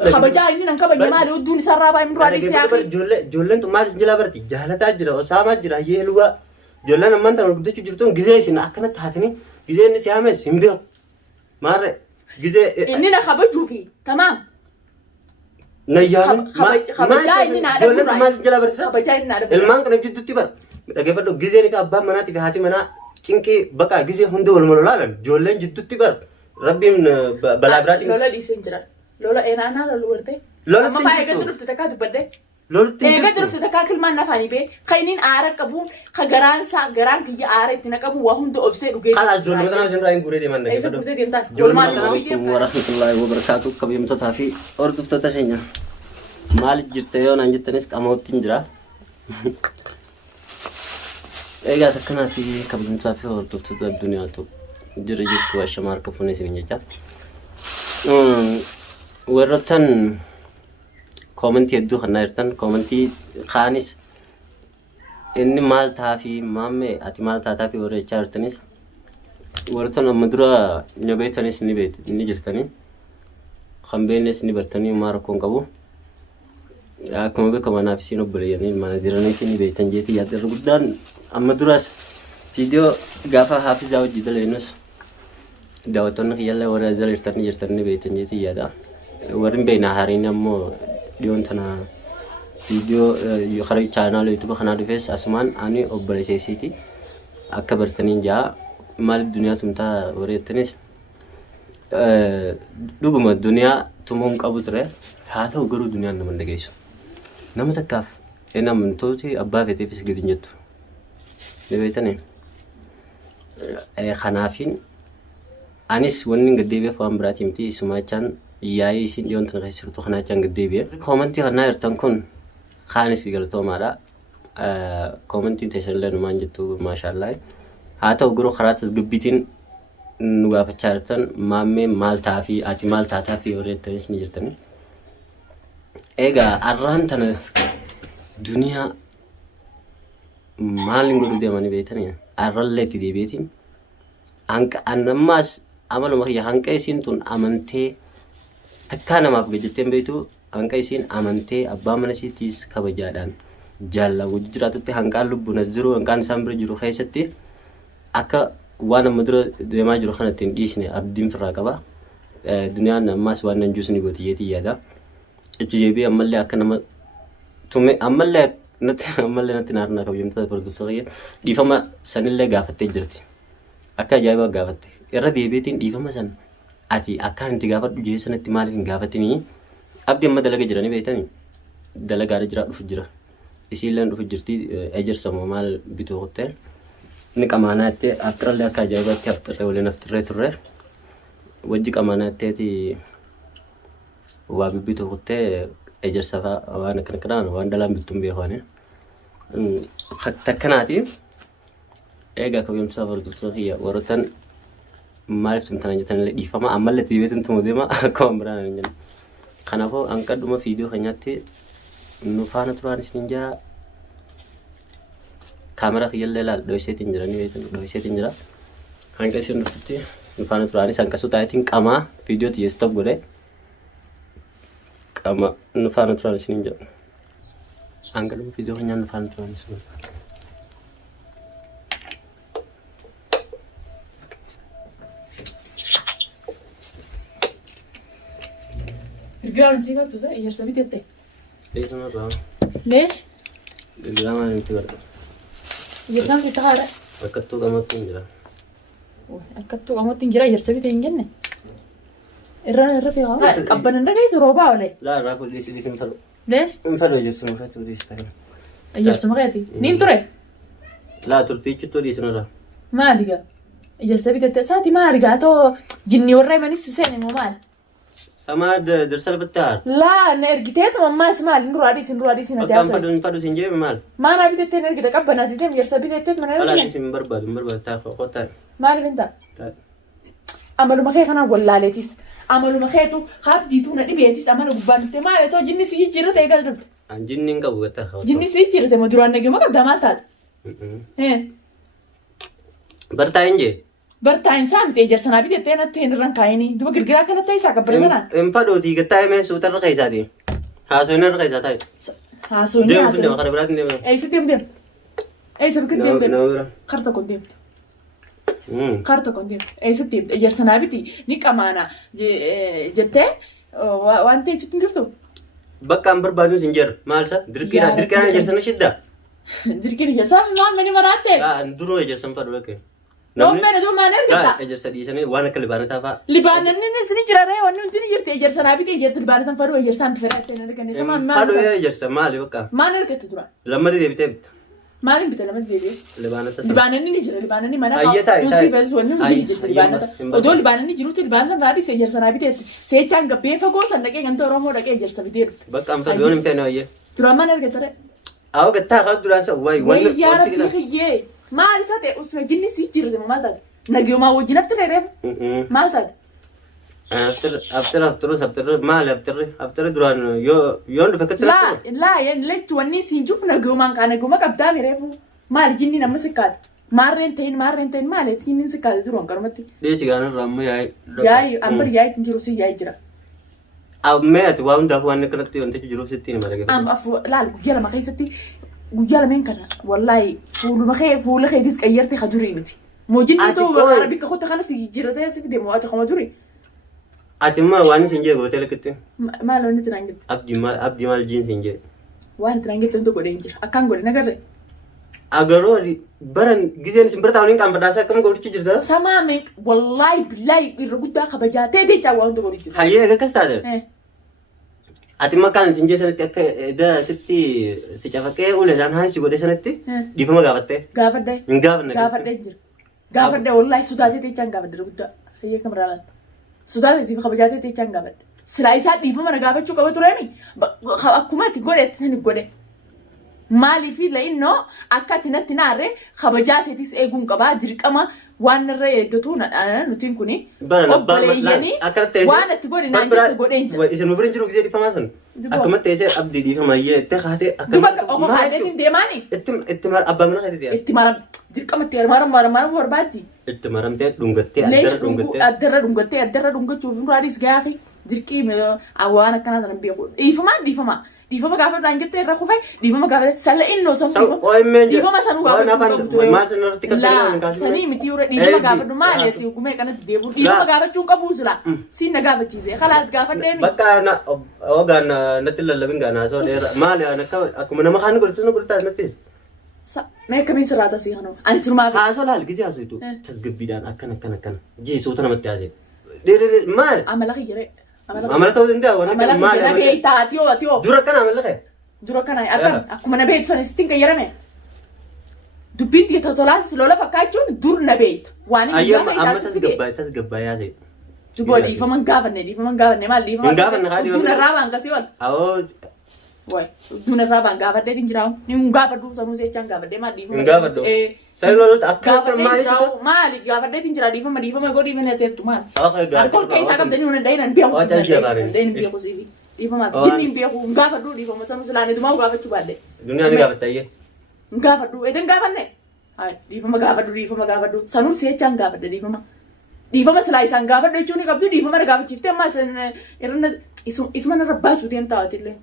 خبجا إني نكبر جمال ودون سرّا باي من رادي سياقي جولن تمال سجلا برتي جهلة أجرا أسامة أجرا يهلوا جولن أمان ترى قديش جرتون جزء سين أكنت هاتني جزء الناس يعمل سيمبيو مارة جزء إني نخبر جوفي تمام نيان خبجا إني نعرف جولن تمال سجلا برتي خبجا إني نعرف المان كنا جد تبر لكن فدو جزء نك أبا مناتي في هاتي منا تينكي بقى جزء هندو الملولان جولن جد تبر ربي من بلابراتي لولا ليسنجرا لولا أنا لولا ورتي لولا ما فايق تدرس تكاد بدي لولا نيجا تدرس تكاد كل ما نفعني به خاينين عارك كبون خجران سا جران كي عارك تنكبون وهم دو أبصر وجيل خلاص جول مثلا عشان راين قريدي من إيش قلت دي متى جول ما ورحمة الله وبركاته كبي متتافي أرد فتتحينا مال جرتيون عن جتنس كموت تنجرا إيه سكنا في كبي متتافي أرد فتت الدنيا تو جري جرت واشمار كفوني سبنجتا ورتن كومنتي يدو خنا يرتن كومنتي خانس إني مال تافي مامي أتي مال تافي ورا شارتنيس ورتن مدرا نبيتنيس نبيت نجرتني خمبينيس نبرتني ما ركون كابو أكمل بكم أنا في سينو برياني ما نديرني في نبيتن جيتي يادر قدان أما دراس فيديو قافا حافظ أو جدال إنس داوتون خيال ورا زال يرتني جرتني بيتن جيتي يادا ورن بين هارين أمو ديون تنا فيديو يخرج channel يوتيوب خنا دفيس أسمان أني أوبريسي سيتي أكبرتني جا مال الدنيا تمتا وريتنيش دوغم الدنيا تمهم كابوتره هذا وقرو الدنيا نمن دقيش نما تكاف أنا من توتي أبا في تفيس قدين جتو نبيتني خنافين أنيس ونين قدي بفهم براتي متي سما كان ياي سين يوم تنخسر تخنا كان قدي بيه كومنتي خنا يرتنكون خانس يقولتوا مارا كومنتي تسلل ما جتو ما شاء الله هذا وقرو خرات قبيتين نوقف شارتن مامي مال تافي أتي مال تافي وريت تنس نجرتني إيجا أران تنا دنيا مال نقول ده ماني بيتني أران لتي دي بيتين أنك أنا ماس أمانو ما هي أنك إيشين تون أمانتي تكانا ما بيجتين بيتو أنك إيشين أمانتي أبا مناسيتيس كبجادان جالا وجراتو تي أنك لبو نزرو أنك سامبر جرو خيستي أكا وانا مدرو دما جرو خنا تنديشني أبدين فراكبا دنيا ماس وانا نجوسني بوتيتي يادا إتجيبي أمالي أكنا ما تومي أمالي نتنارنا كبيمتا بردو صغير دي فما سنلي غافتي جرتي أكا جايبا غافتي إرى دي بيتين دي فما سن أتي أكا انتي غافت جي سنة تمالي غافتيني أبدي أما دلقا جراني بيتاني دلقا رجرا رفجرا إسيلان رفجرتي أجر سمو مال بيتو غتال نك أماناتي أفتر اللي أكا جايباتي أفتر ولي نفتر تره وجيك أماناتي تي وابي بيتو غتال أجر سفا وانا كنكران وان دلان بيتم بيخواني تكناتي إيجا كبيم سافر دلسوخية ورطن معرفتم تنجتن اللي فما أما اللي تيبيتن تموديما كوام برانا نجن خنافو أنكا دوما فيديو خنياتي نفانا تراني سنجا كاميرا خيال ليلال دويسي تنجرا نيويتن دويسي تنجرا أنكا سير نفتتي نفانا تراني سانكا سو تايتين كاما فيديو تيستوب غوري كاما نفانا تراني سنجا أنكا دوما فيديو خنيا نفانا تراني سنجا الجرام نسيبها توزع يرسبي تيتي ليش مرة ليش؟ الجرام أنا نتبرد يرسان سيتغارة أكتو قامت تنجرا أكتو قامت تنجرا يرسبي تنجنة الرسي هذا قبنا نرجع روبا ولا لا راكو ليش مفلو ليش؟ مفلو يجلسون مخاطر ليش تاني يرسم غيتي نين ترى لا ترتيج تولي سنرا ما لقى يرسبي تيتي ساتي ما لقى تو جني ورا ما نسيسني ممال سماد درسال بتار لا نرجتيت ما اسمع نروح أديس كم فدو سنجي مال ما أنا بيتت نرجع قبنا زيدم يرسبي تيتت من لا أنا ليش مبرباد تاخو قطع ما أعرف أنت أملو ما خير أنا ولا ليتيس أملو ما خير تو خاب ديتو ندي بيتيس أملو ببان تما تو جني سي جيرة تيجال دلت جنين كابو تاخو جني سي جيرة تما دران نجيو ما كبدا مال تاد إيه برتاينجي برتاين سامت إيجر سنة بيت تينا تين رنكايني دوب قرقرا كنا تيسا كبرنا إم فدوتي كتاي من سوتر رخيصاتي هاسوين رخيصاتي هاسوين ديم كنا خربرات ديم أي ستيم ديم أي سبك ديم ديم خرطة كون ديم خرطة كون ديم أي ستيم إيجر سنة بيتي نيك أمانة جتة وانتي جتن جرتو بقى أمبر بادو سنجر مالسا دركنا إيجر سنة شدة دركنا إيجر سنة ما مني مراتي لا ندرو إيجر سنة فدوكي لو ما ندو ما نرجع لا إيجر سدي سنة وانا كلبانة تافا لبنان نسني جرارة وانا ندني جرت إيجر سنة بيتي إيجر لبنان تنفرو إيجر سنة فرات نرجع نسمع ما فدو إيجر سنة مالي بقى ما نرجع تدرا لما تدي بتبت ما نبي لما تجي لبنان تسمع لبنان نيجي لبنان ما أيه تاي يوسف بس وانا نيجي لبنان ودول لبنان نيجي روت لبنان رادي سيجر سنة بيتي سيجان قبين فقوس عندك أنت رومو رك إيجر سنة بيتي بقى أم فدوان متى أيه ترى ما نرجع ترى أو قطع خد دراسة واي وانا يا ربي ما لسه اسمه جني سيجر ما تاد نجيو ما وجينا بترى ما تاد أبتر ما أبتر دران يون فكرت لا يعني ليش توني سينجوف نجيو ما كان نجيو ما كبدا ميرفو ما الجني نمسكات مارنتين ما ليه تينين سكاد درون كرمتي ليش كان الرام ياي أمبر ياي تنجروسي ياي جرا أو ما تواهم دافو أنك كنتي أنت جروب ستين ما لقيت أفو لا الجيلا ما خيستي جيلا مين كنا والله فول خي ديسك أيرتي خجوري بنتي موجين تو عربي كخوت خلاص يجرا ده سيف دمو أتخم جوري أتما واني سنجي قلت لك أنت ما لو نترانجت أبدي مال جين سنجي وان ترانجت أنتو قولين جرا أكان قولين أقرر أقرر برن جزء نسبر تاونين كم بدراسة كم قولي تجرا سمامك والله بالله الرجود ده خبجات تدي جوا أنتو قولي جرا هاي كستاد أتما كان سنجي سنة ده ستي سجافك ولا جان هاي سيقول سنتي دي فما قابته قابته جرا قابته والله سوداتي تيجان قابته الرجود هي كم رالت سوداتي دي خبجات تيجان قابته سلايسات دي فما قابته شو قابته رامي أكمل تقولي تسني قولي مالي في لأنه أكتنا تناره خبجات تيس إيجون قبا دركما وان الرأي دتونا أنا نتين كوني أبليني وانا تقولي نانجا تقولي إنجا وإذا نبرين جرو كذي فماسن أكمل تيسي أبدي دي فما يه تخاطي دوبك أخو خالتين ديماني اتمار أبا من هذي دي اتمار دركما تير مارم ورباتي اتمارم تير لونغتي أدرى لونغتي شوفين راريس جاخي دركي أوانا كنا تنبيهو إيفما ديفما قافل رانجت تير رخوفه ديفما قافل سلا إنه ديفما سنو قافل لا سني متيورة ديفما قافل ما ليه تيو كم كانت ديبور ديفما قافل شو كابوس لا سين قافل چیزه خلاص قافل ديمي بقى أنا أوغان نتلا لبين غانا سو ما ليه أنا أكو من ما خان قلت سنو قلت نتيس ما كمين سراتا سيهانو أنا سرما هاسو لا لقي جاسو يتو تسقط بيدان أكن جي صوتنا متجازي دير ما عمل لك يجري عمل تود انت وانا ما نبي تاتيو دورك انا عمل لك دورك انا اكو ما نبي فنستين كيرمه دبنت يتطلعس لولا فكاچون دور نبيت وانا ايوه اما تسقبا يا زي دبودي فمن غافن ما لي فمن دون رابان كسيول او واي دون رابان غافن دي نجراو ني غافن دو سانو سي چان غافن دي ما دي غافن اي سيلول اكثر ما لي غافن دي نجرا دي فما غودي فنته تمان اكو كيسا كم دني ون دايرن بيو دايرن بيو سيفي دي فما جني بيو غافن دو دي فما سانو سلانه دو ما غافن تباده دنيا ني غافن تايه غافن دو ادن غافن نه هاي دي فما غافن دو سانو سي چان غافن دي فما سلايسان غافن دو چوني كبدو دي فما غافن چيفته ما سن يرن اسمنا رباس وديم تاوتله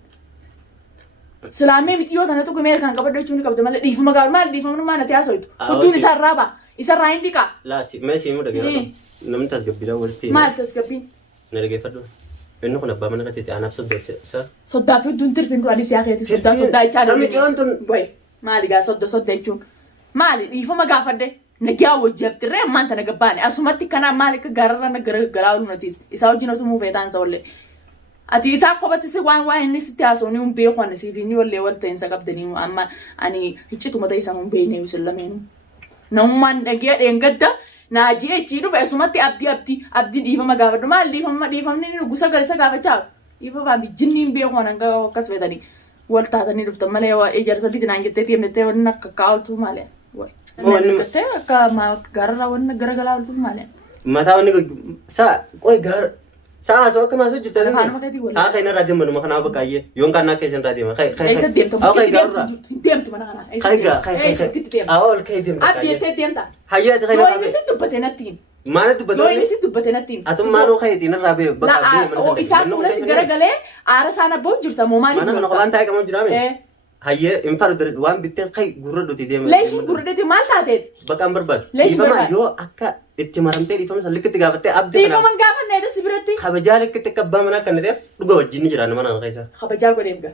سلامي بيتيو تنا تو كمير كان كبدو چوني كبدو مال دي فما غافن مال دي فما ما نتيا سويت ودو نسار رابا isar rain dika لا سي ماشي مو دغيا نم تسغبي دا ورتي ما تسغبي نرجع فدو انه كنا بابا من كتي انا صد سا صدا في دون ترفين كو ادي سياخيتي صدا يچانا باي ما لي صدا يچون ما لي فما غافده نجا وجبت ري ما انت نغباني اسمتي كنا مالك غرر نغراو نوتيس اساو جينو مو فيتان زول ati isa qobati se waan ni sitaaso ni umbe ko na si ni wolle wolte en sagabdani amma ani hichitu mata isa umbe ne usallamenu namman dage engadda naaji echi du fesumati abdi difama gaafadu maal difamni ni gusa galisa gaafacha difama bijinni imbe ko nan ga kasbedani waltaatani dufta male wa ejarsa bitina angette tiemete wonna kakaaltu male way te ka ma garra wonna garagala altu male mata wonni sa koy gar sa so kama so jutale ha kayna radem man makana bakaye yon kana kaysen radem khay ay sa demto demto mana kana ay ga khay awol kay dem abdi te demta hayya kayna no mi situ patenatin Mana dubbatan. Yoo inni si dubbate natti himi. Atum maanoo kayetiin irraa bee bakka bee mana. Isaan fuula si garagalee aara isaan abboo jirta moo maaliif? Mana kana qofaan taa'ee qabu jiraame. Hayyee infardu waan bittees kai gurradhuti deema. Leeshin gurradhuti maal taateeti? Bakka barbaadu. Leeshin barbaadu. Yoo akka itti maramtee dhiifama san likkatti gaafattee abdii kana. Dhiifama gaafanne edda si biratti. Kabajaa likkatti akka abbaa manaa kan ta'eef dhuga wajjin ni jiraanna mana keessa. Kabajaa godheef gaa.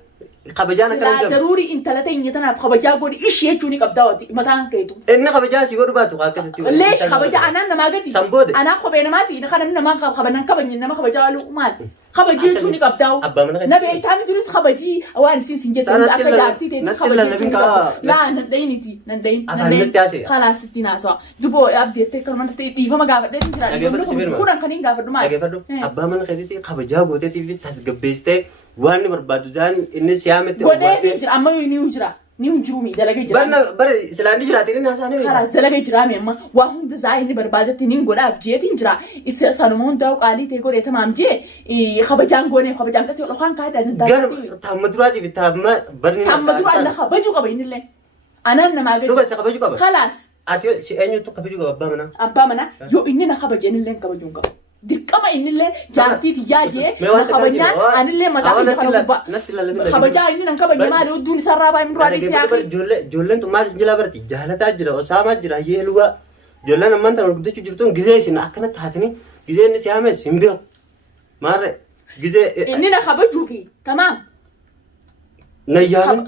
Kabajaan akka hin jiru. Daruuri intala ta'e nyatanaaf kabajaa godhi ishee jechuun ni qabdaa wati mataan keetu. Inni kabajaa si godhu baatu akkasitti. Leesh kabajaa anaan namaa gati. Samboode. Anaa kophee namaati kana namaa kabanan kabajni nama kabajaa walu maal. Kabajii jechuun ni qabdaa. Na beektaa mi jirus kabajii waan isin sin jettu akka jaartii ta'e kabajii jechuun ni qabdaa. Laa nan dhayiniti nan dhayin. Afaanitti haasee. Kalaas itti naasawa. Duboo abdeettee kan mana ta'e dhiifama gaafadhee sin jira. Kudhan kan hin gaafadhu maal. Dhageeffadhu. Abbaa mana keetiitii kabajaa gooteetii fi tasgabbeessitee waan ni barbaadu jaan inni siyaametti. Godhee fi jira amma ni jira. Ni jiru mi dalaga jira. Bara Islaandi jiraatiin inni haasaan ni. Kalaas dalaga jira mi amma waa hunda zaa inni barbaadatti ni godhaaf jeetiin jira. Isa sanuma hundaa'u qaalii ta'e godhee tamaam jee kabajaan goonee kabajaan kasii olofaan kaadhaa danda'a. Gan tamma duraatiif tamma barni. Tamma duraa na kabaju qaba inni illee. Anaan namaa gadi. Dhuga isa kabaju qaba. Kalaas. Ati si eenyutu kabaju qaba abbaa manaa? Abbaa manaa yoo inni na kabaje inni illee kabajuu qaba. Dirqama inni illee jaartii tijaajee na kabajaan ani illee mataa fi kana gubbaa. Kabajaa inni nan kabajee maali udduun isarraa baay'ee min duraadhii siyaa. Ijoolleen tun maal jala barti jaalataa jira osaamaa jira yeeluwa. Ijoolleen ammaan tan guddachuu jirtuun gizee isin akkana taatanii gizee inni siyaames hin beeku. Maarre gizee. Inni na kabajuu fi tamaam. Nayyaan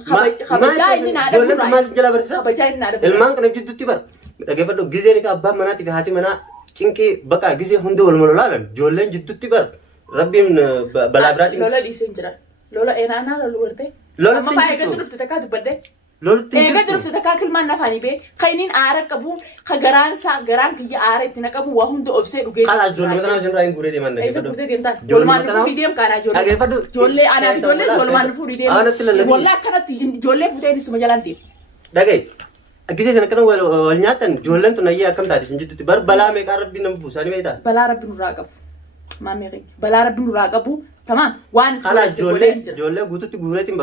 kabajaa inni na adabu. Ijoolleen tun maal jala barti kabajaa inni na adabu. Ilmaan kana jidduutti bara. Dhageeffadhu gizeen fi abbaan manaatii fi haati manaa cinqii bakka gisee hunda wal malolaalan ijoolleen jidduutti bara rabbiin balaa biraatiin. Lola dhiisee jira. Lola eenaanaa lolu warte. Lola amma faayee gadi dhufte takkaa dubbadde. Lolti gadi dhufte takkaa kilmaan nafaanii bee kainiin aara qabu ka garaan kiyya aara itti naqabu waa hunda obsee dhugee. Kana ijoollee tanaa isin irraa hin guuree deeman. Eessa guutee deemtaan? Walumaan fuudhii deem kaanaa ijoollee. Ijoollee anaaf ijoollee walumaan fuudhii deem. Wallaa akkanatti ijoollee fuutee inni suma jalaan deem. Dhagaye. Gisee sana kana wal nyaatan ijoolleen tun ayyee akkam taate isin jidduutti bar balaa meeqaa rabbiin nama buusaanii beektaa? Balaa rabbiin nurraa qabu. Maamee keenya balaa rabbiin nurraa qabu tamaam waan kana ijoollee guututti guureetiin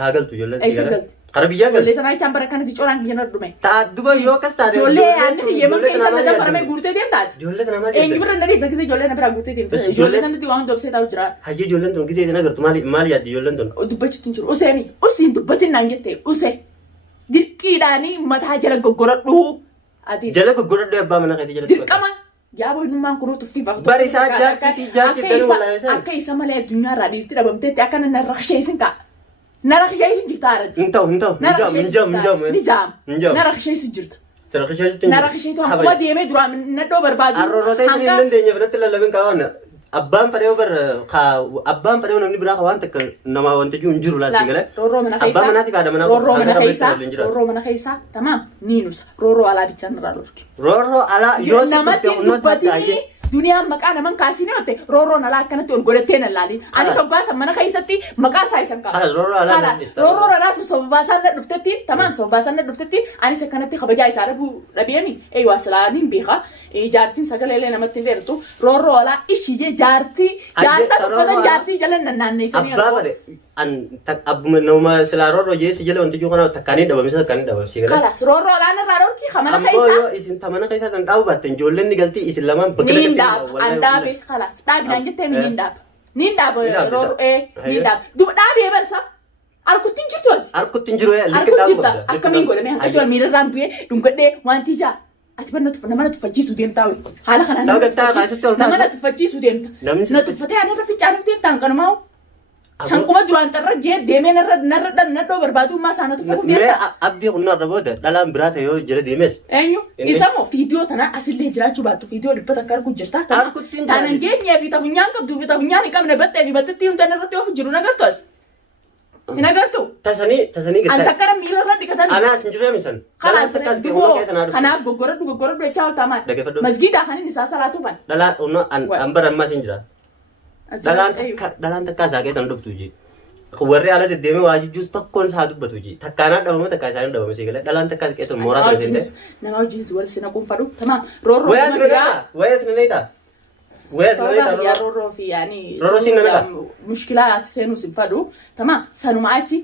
haa galtu ijoolleen. Eessa galti? Kara biyyaa galti. Ijoollee tanaa ichaan bara kanatti coraan kiyya na dhume. Duba yoo akkas taate. Ijoollee yaadni hiyyeeman keessa na baramee guurtee deemtaati. Ijoollee tana maal eenyu bira nadhiif gisee ijoollee na biraa guurtee deemtaati. Ijoollee tanatti waan hunda obsee taa'u jira. Hayyee ijoolleen tun gisee isin agartu maal yaaddi ijoolleen tun? Dubbachuutu hin jiru. Useemi usiin dubbatiin naan jettee usee. Dirqiidhaanii mataa jala goggoradhu. Jala goggoradhu abbaa mana keetii jala. Dirqama yaaboo innummaan kunuu tuffii baafatu. Bari isaa jaartii danuu walaasaa. Akka isa malee addunyaa irraa dhiirti dhabamteetti akka na rakshee ka'a. Na rakshee jirta haarati. Hin ta'u. Ni jaam. Na rakshee jirta. Na rakshee tu hankuma deemee duraan nadhoo barbaadu. Arroorotee isin hin dandeenyeef natti lallabin kaa'oon. Abbaan fadhee abbaan fadhee namni biraa waan takka nama wanta jiru hin jiru laasii galee. Abbaan manaatiif haadha manaa. Roorroo mana keessaa tamaam ni nusa. Roorroo alaa bichaan irraa dhorki. Roorroo alaa yoo namatti dubbatini duniyaan maqaa naman kaasine oote roorroon alaa akkanatti ol godhattee na laaliin. Anis hoggaasa mana keessatti maqaa isaa isan qaba. Roorroo alaa sun sababaa isaan na dhuftetti tamaam sababaa isaan na dhuftetti anis akkanatti kabajaa isaa dhabeemi. Eeyyuu asilaaniin beeka. Jaartiin sagalee illee namatti hin beertu. Roorroo alaa ishii jaartii jaarsa tuffatan jaartii jala naanneessanii. Abbaa fadhe abbuma nama silaa roorroo jeessi jala wanti jiru kana takkaanii dhabamisa takkaanii dhabamsi. Kalas roorroo alaa narraa dhorkii kamana keessaa. Ammoo isin tamana keessaa tan dhaabu baatten ijoolleen ni galtii isin lamaan bakka ni dhaab andaabe kalas dhaabinaan jettee mi ni dhaab roorroo ni dhaab duba dhaabee balsa. Arkuttiin jirtu ati. Arkuttiin jiru arkuttiin jirta akkamiin godhame hanqasii wal miirarraan bu'ee dungadhee wanti ijaa. Ati nama tuffachiisu deemtaa haala kanaan nama tuffachiisu deemta. Na tuffatee ani irra fincaanuuf deemtaa hanqanumaa. Hanquma duraan xarra jee deemee nadhoo barbaadu maa isaana tuffatu deemta. Abbii kunnaa irra booda dhalaan biraa ta'e yoo jira deemes. Eenyu isa moo fiidiyoo tana asillee jiraachuu baattu fiidiyoo dhibbata akka arguu jirta. Taanan geenyee fi tafunyaan qabduu fi tafunyaan hin qabne battee fi battetti hundan irratti of jiru nagartu ati. Hin agartu. Tasanii gadi. Anta akkana miira irra dhiqatan. Anaas hin jiru misan. Kanaaf goggoradhu jechaa ol taamaa. Masgiidaa kanin isaa salaatu fan. Dhalaan bara ammaas hin jira. Dhalaan takkaa isaa keetan dhuftu ji. Warri ala deddeemee waa jijjuus tokkoon isaa dubbatu ji. Takkaanaa dhabama takkaa isaanii dhabame si galee dhalaan takkaa keetan mooraa ture seente. Nama wajjinis wal sina qunfadhu. Tamaam roorroo. Wayas nanaita. Roorroo fi yaani. Roorroo si nanaita. Mushkilaa ati seenuu sin fadhu. Tamaam sanuma achi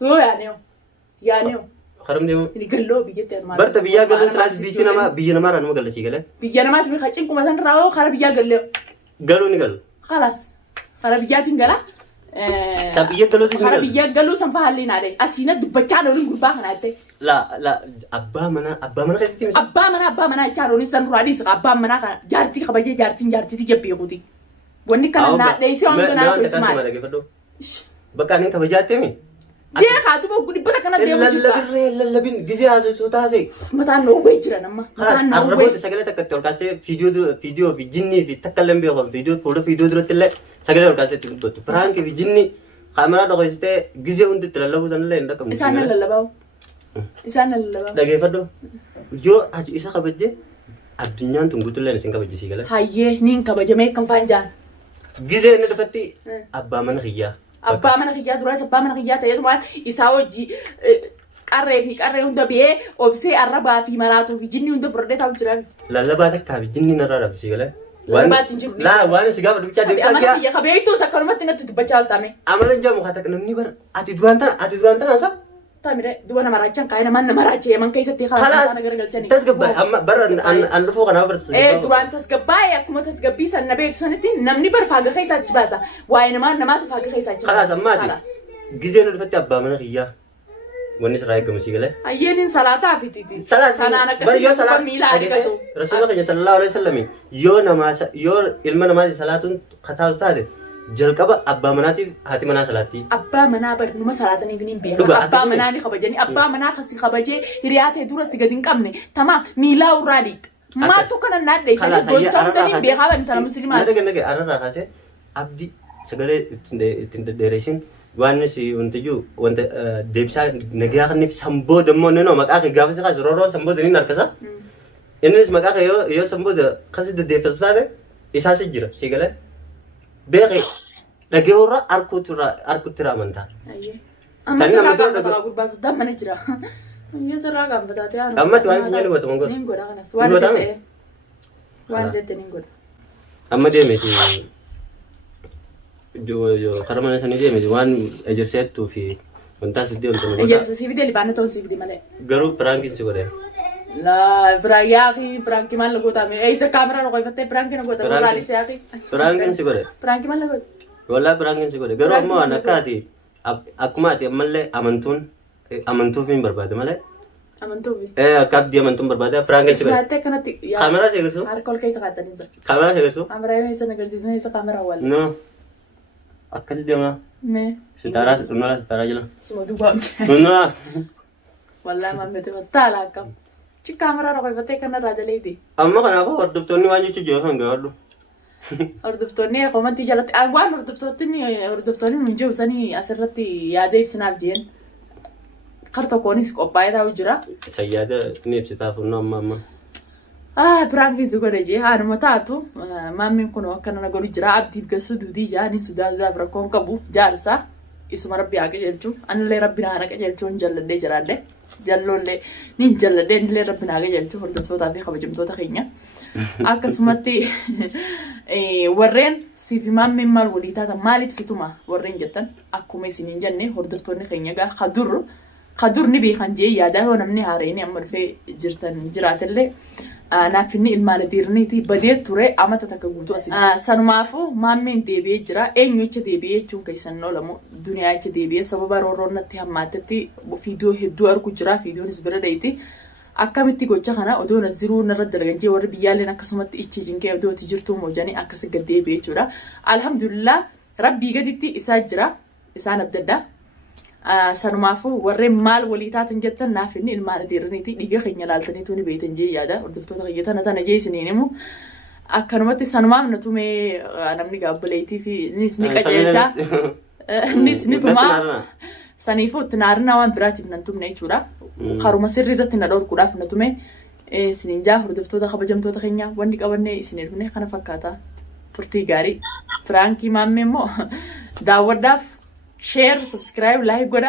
yoo yaaneo. Karam deemu. Ini galloo biyyatti armaan. Barta biyyaa galuu salaati biyya namaa nama galasi galee. Biyya namaati beekaa cinkuma san raawoo kara biyyaa gallee. Galuu ni galu. Khalas. Kara biyyaatiin gala. Biyya galuutis ni kara galu. biyya galuu san fahaallee naadee. Asiina dubbachaa oolin gurbaa kanaa ta'e. La abbaa mana keessatti misa. Abbaa manaa jechaan oolin san duraadhiis abbaan manaa kana jaartii kabajee jaartii jabbeekuti. Wanni kana naadheessee waan ganaa fe'is maali? Bakka ani kabajaattee mi? Jee kaatu boo dhibbata kana deemu jirta. Lallabin gizee haasoo taasise. Mataan noowwee jira nama. Mataan noowwee. Arraboota sagalee takkatti ol kaastee fiidiyoo fi jinnii fi takka illee beekamu fuula fiidiyoo duratti illee sagalee ol kaastee itti dubbattu. Piraanki fi jinnii kaameraa dhoksitee gizee hundi itti lallabuu san illee hin dhaqqabne. Isaan lallabaawu. Dhageeffadhu. Yoo isa kabajjee addunyaan tun guutuu illee isin kabajjisii galee. Hayyee niin kabajamee kan faan jaan. Gizee inni dhufatti abbaa mana kiyyaa. Abbaa mana kiyyaa duraas abbaa mana kiyyaa ta'ee tumaan isaa hojii qarree hunda biyee obsee arrabaa fi maraatuu fi jinni hunda fudhadhee taa'u jira. Lallabaa takkaa fi jinni narraa dhabsii galee. Lallabaatti hin jiru. Waan si gaafa dubbichaa deebisaa jira. Amala kiyya kabeeytuus akkanumatti natti dubbachaa oltaame. Amala hin jaamu haa takka namni bara ati duraan tana asa. Taamire duba nama raachaan kaayee namaan nama raachee man keessatti haala sana garagalchanii. Tasgabbaa'e amma bara an dhufuu kanaaf barsiisu. Duraan tasgabbaa'e akkuma tasgabbii san na beektu sanitti namni bara faaga keessaa achi baasa. Waa'ee namaatu faaga keessaa achi baasa. Kalaas ammaati. Gizeen dhufatti abbaa mana kiyyaa. Wanni sirraa eegamu si galee. Hayyeeniin salaataa fi titi. Sanaan akkasii miilaa argatu. Rasuula keenya sallallahu alaihi wasallam yoo ilma namaati salaatuun kataatu taate jalqaba abbaa manaatiif haati manaa salaatti. Abbaa manaa barnuma salaatanii biniin beeku. Abbaa manaa ni kabajanii abbaa manaa kasi kabajee hiriyaa ta'e dura si gadi hin qabne tamaa miilaa urraa dhiiqa. Maaltu kana naadde isanis gochaa hundanii beekaa bani tana musliimaati. Nagee ararraa kaasee abdii sagalee ittiin dhedheeressin waan si wantiyyuu wanta deebisaa nagaa kanniif samboo dammoo neno maqaa kee gaafa si kaas rooroo samboo daniin harkasa. Innis maqaa kee yoo samboo kasi deddeeffatu taate isaas jira si galee. Beekee dhageewwarra harkutti amantaa. Amma sirraa gaafata gurbaan soddaa mana jira. Yoo sirraa gaafata ta'e ammatti waan isin godhamu hin godhu. Niin godha kanas waan ta'e waan jette niin godha. Amma deemeti karaa mana sanii deemeti waan ejerseettuu fi wantaas iddoo wantoota godha. Ejersisiifi libaana ta'uun siif di malee. Garuu piraankiin si godhe. Pranki maal gootame? Isa kaameraa nu qoyfattee pranki nu gootame. Moraalii siyaati. Prankiin si godhe. Pranki maal gootame? Walaa prankiin si godhe. Garuu ammoo waan akkaati akkuma ati ammallee amantuuf hin barbaade malee. Amantuufi? Akka abdii amantuun barbaade prankiin si godhe. Ismaattee kanatti. Kaameraa si agarsiisu? Harka ol keessa kaataniinsa. Kaameraa si agarsiisu? Kaameraa yoo isa agarsiisu isa kaameraa wal. No. Akkasi deemaa. Mee? Sitaaraa jala. Suma duwwaamte. Nunaa. Wallaa maamete mattaala akkam. Kaameraa nu qoyfattee kanarraa jaleeti. Amma kanaafuu hordoftoonni waan jechuu jiru kan gaafadhu. Hordoftoonni komantii jalatti waan hordoftoonni nu jiru sanii asirratti yaada ibsinaaf jeen. Kar tokkoonis qophaa'ee taa'u jira. Isa yaada ni ibsitaaf nu amma. Piraankiin si godhe jee haanuma taatu maammiin kun akka nana godhu jira abdiif gassu duudii jaanii sudaaf rakkoon qabu jaarsaa isuma rabbi haa qajeelchu anillee rabbi naa qajeelchuu hin jalladhee jiraadhe. Jalloollee ni jalladhee illee rabbi naa qajeelchu hordoftootaa fi kabajamtoota keenya. Akkasumatti warreen siif maammiin maal walii taatan maaliif situma warreen jettan akkuma isin hin jenne hordoftoonni keenya gaa kadur ni beekan jee yaadaa yoo namni haareenii amma dhufee jiraatillee naaf inni ilmaan dhiirniiti badee ture amata takka guutuu asii. Sanumaafuu maammiin deebi'ee jira eenyu icha deebi'ee jechuun keessan oolamu duniyaa icha deebi'ee sababa roorroon natti hammaatetti fiidiyoo hedduu argu jira fiidiyoonis bira dheeti. Akkamitti gocha kana odoo na ziruu narra dalaganjee warri biyyaalleen akkasumatti ichi jinkee odooti jirtuu moojanii akkasi gad deebi'ee jechuudha. Alhamdulillah rabbii gaditti isaa jira isaan abdaddaa. Sanumaafuu warreen maal walii taatan jettan naaf inni ilmaan dhiirniiti dhiiga keenya laaltaniitu ni beektan jee yaada hordoftoota kiyya tana jee isiniin himu akkanumatti sanumaaf na tumee namni gaabboleetii fi innis ni qajeelchaa innis ni tumaa saniifuu itti naarina waan biraatiif nan tumne jechuudha haruma sirrii irratti na dhorkuudhaaf na tume isiniin jaa hordoftoota kabajamtoota keenya wanni qabannee isin hirmine kana fakkaata turtii gaarii piraankii maammee immoo daawwadhaaf share subscribe like godha